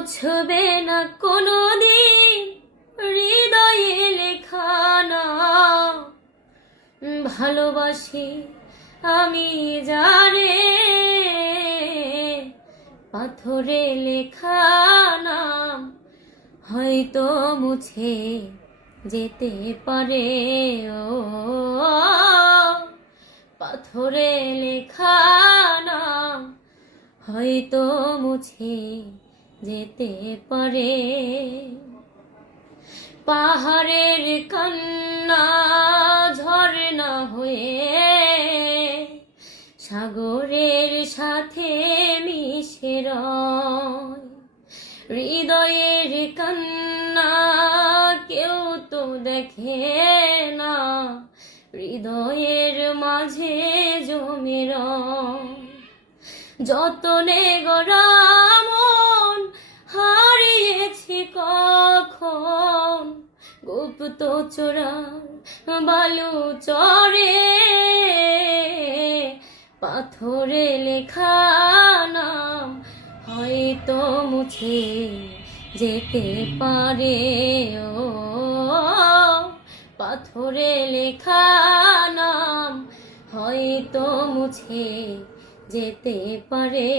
মুছবে না কোনোদিন হৃদয়ে লেখা নাম। ভালোবাসি আমি যারে, পাথরে লেখা নাম হয়তো মুছে যেতে পারে। ও পাথরে লেখা নাম হয়তো মুছে যেতে পারে। পাহাড়ের কান্না ঝরনা হয়ে সাগরের সাথে মিশে রয়। হৃদয়ের কান্না কেউ তো দেখে না, হৃদয়ের মাঝে জমে রয়। যতনে গড়া মন হারিয়েছি কখন, গুপ্ত চোরার বালু চরে পাথরে লেখা নাম হয়তো মুছে যেতে পারে। ও পাথরে লেখা নাম হয়তো মুছে যেতে পারে।